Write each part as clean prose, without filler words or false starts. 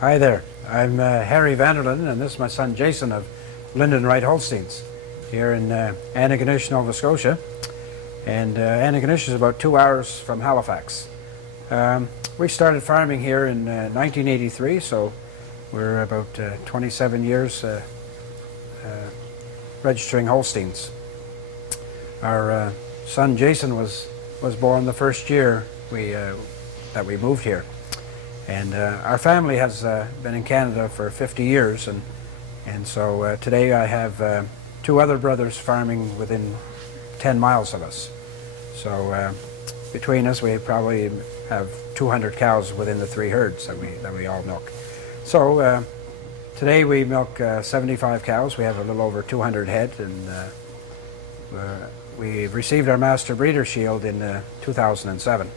Hi there, I'm Harry Vanderlyn, and this is my son Jason of Lindenright Holsteins here in Antigonish, Nova Scotia. And Antigonish is about 2 hours from Halifax. We started farming here in 1983, so we're about 27 years registering Holsteins. Our son Jason was born the first year that we moved here. And our family has been in Canada for 50 years, and so today I have two other brothers farming within 10 miles of us. So between us we probably have 200 cows within the three herds that we all milk. So today we milk 75 cows. We have a little over 200 head, and we received our Master Breeder Shield in 2007.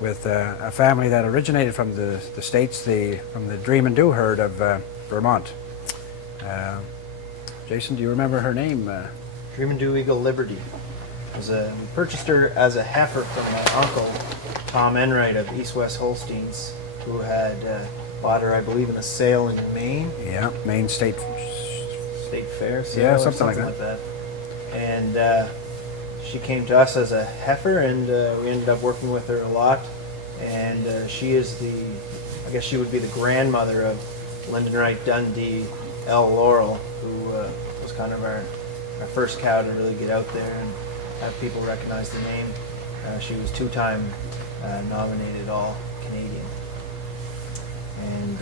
With a family that originated from the States, from the Dream and Do herd of Vermont. Jason, do you remember her name? Dream and Do Eagle Liberty. We purchased her as a heifer from my uncle, Tom Enright of East West Holsteins, who had bought her, I believe, in a sale in Maine. Yeah, Maine State Fair sale, yeah, or something like that. And she came to us as a heifer, and we ended up working with her a lot. And she is I guess she would be the grandmother of Lindenright Dundee L. Laurel, who was kind of our first cow to really get out there and have people recognize the name. She was two-time nominated All-Canadian. And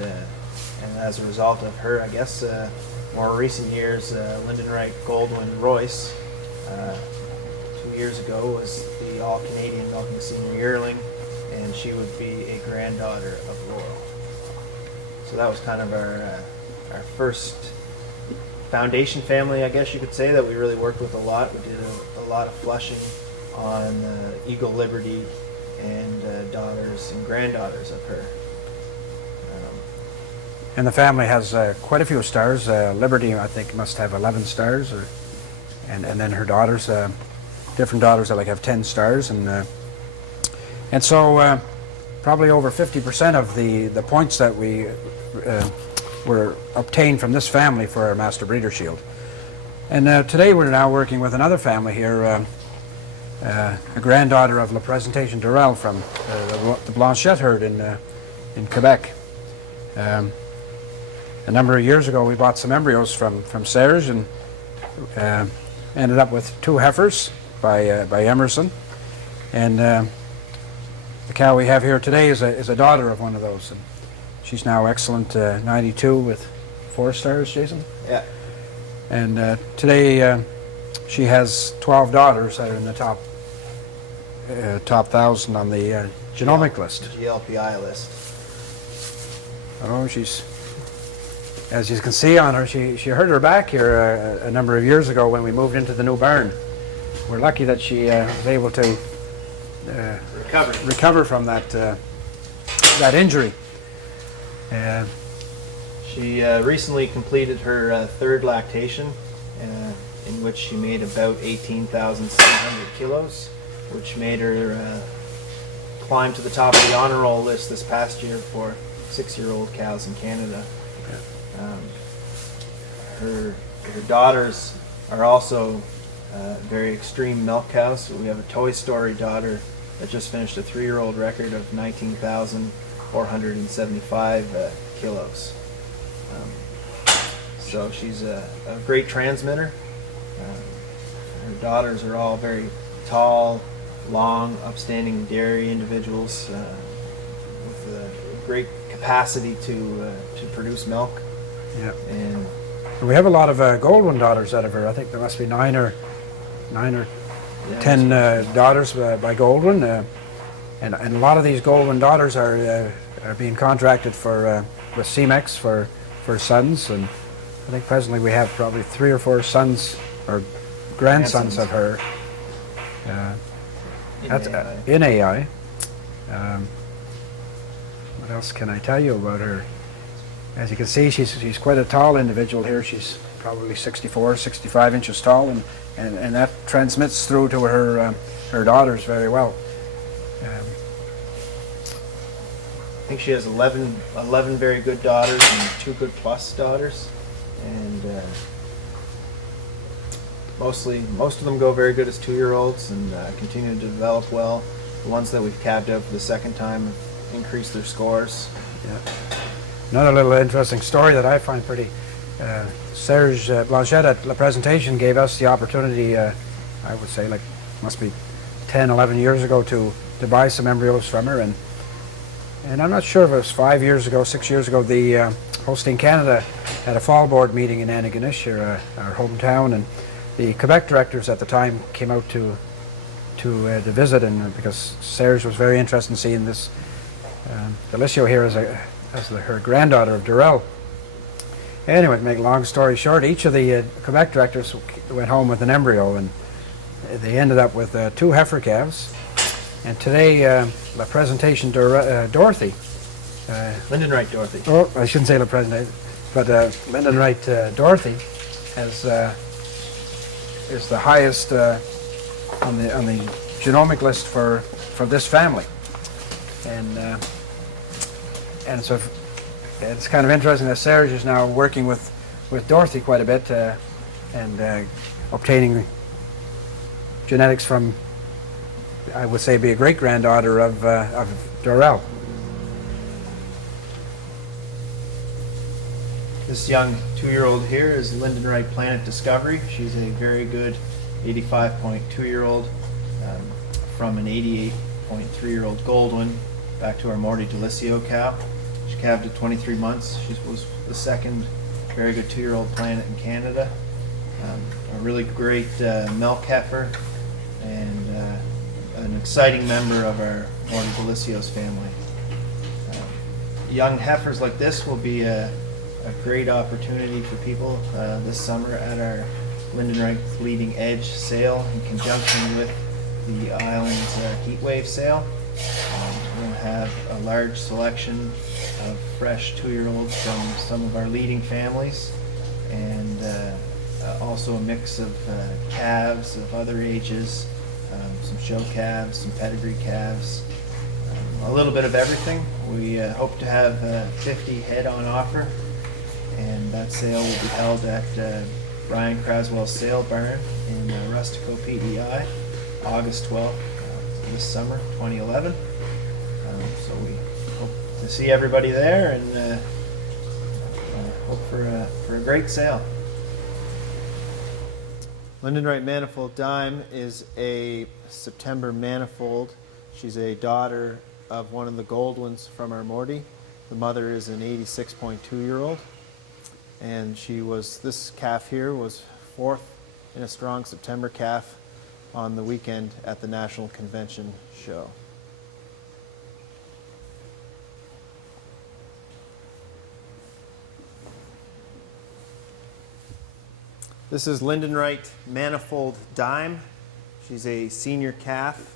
as a result of her, I guess, more recent years, Lindenright Goldwyn Royce, 2 years ago, was the All-Canadian Milking Senior Yearling, and she would be a granddaughter of Laurel. So that was kind of our first foundation family, I guess you could say, that we really worked with a lot. We did a lot of flushing on Eagle Liberty and daughters and granddaughters of her. And the family has quite a few stars. Liberty, I think, must have 11 stars, and then her daughters, different daughters that have 10 stars, and so probably over 50% of the points that we were obtained from this family for our Master Breeder Shield. And today we're now working with another family here, a granddaughter of La Presentation Durrell from the Blanchette herd in Quebec. A number of years ago we bought some embryos from Serge, and ended up with two heifers by Emerson. And the cow we have here today is a daughter of one of those. And she's now excellent 92 with 4 stars, Jason? Yeah. And today she has 12 daughters that are in the top 1,000 on the genomic list. GLPI list. Oh, as you can see on her, she hurt her back here a number of years ago when we moved into the new barn. We're lucky that she was able to recover from that injury. She recently completed her third lactation, in which she made about 18,700 kilos, which made her climb to the top of the honor roll list this past year for 6-year-old cows in Canada. Her daughters are also very extreme milk cows. So we have a Toy Story daughter that just finished a 3-year-old record of 19,475 kilos. So she's a great transmitter. Her daughters are all very tall, long, upstanding dairy individuals with a great capacity to produce milk. Yeah. And we have a lot of Goldwyn daughters out of her. I think there must be 9 or 10 daughters by Goldwyn, and a lot of these Goldwyn daughters are being contracted with CMEX for sons, and I think presently we have probably 3 or 4 sons or grandsons of her in AI. What else can I tell you about her? As you can see, she's quite a tall individual here. She's probably 64, 65 inches tall, and that transmits through to her daughters very well. think she has 11 very good daughters and 2 good plus daughters, and most of them go very good as 2-year-olds and continue to develop well. The ones that we've calved out for the second time have increased their scores. Yeah. Another little interesting story that I find pretty. Serge Blanchette at La Presentation gave us the opportunity, I would say, like, must be 10, 11 years ago, to buy some embryos from her, and I'm not sure if it was 5 years ago, 6 years ago. The Holstein Canada had a fall board meeting in Antigonish, our hometown, and the Quebec directors at the time came out to visit, and because Serge was very interested in seeing this Delisio here as her granddaughter of Durrell. Anyway, to make a long story short, each of the Quebec directors went home with an embryo, and they ended up with 2 heifer calves. And today, La Presentation Dorothy. Lindenright Dorothy. Oh, I shouldn't say La Presentation, but Lindenright Dorothy is the highest on the genomic list for this family, and so it's kind of interesting that Serge is now working with Dorothy quite a bit and obtaining genetics from, I would say, be a great granddaughter of Durrell. This young 2-year-old here is Lindenright Planet Discovery. She's a very good 85.2-year-old from an 88.3-year-old Goldwyn back to our Morty Delisio cow. She calved at 23 months. She was the second very good 2-year-old Planet in Canada. A really great milk heifer and an exciting member of our Morty Delicios family. Young heifers like this will be a great opportunity for people this summer at our Lindenright Leading Edge sale in conjunction with the Island's Heatwave sale. We'll have a large selection of fresh 2-year-olds from some of our leading families, and also a mix of calves of other ages, some show calves, some pedigree calves, a little bit of everything. We hope to have 50 head on offer, and that sale will be held at Brian Craswell's Sale Barn in Rustico, PEI, August 12th this summer, 2011. So we hope to see everybody there, and hope for a great sale. Lindenright Manifold Dime is a September manifold. She's a daughter of one of the Goldwyns from our Morty. The mother is an 86.2-year-old. And this calf here was 4th in a strong September calf on the weekend at the National Convention show. This is Lindenright Manifold Dime. She's a senior calf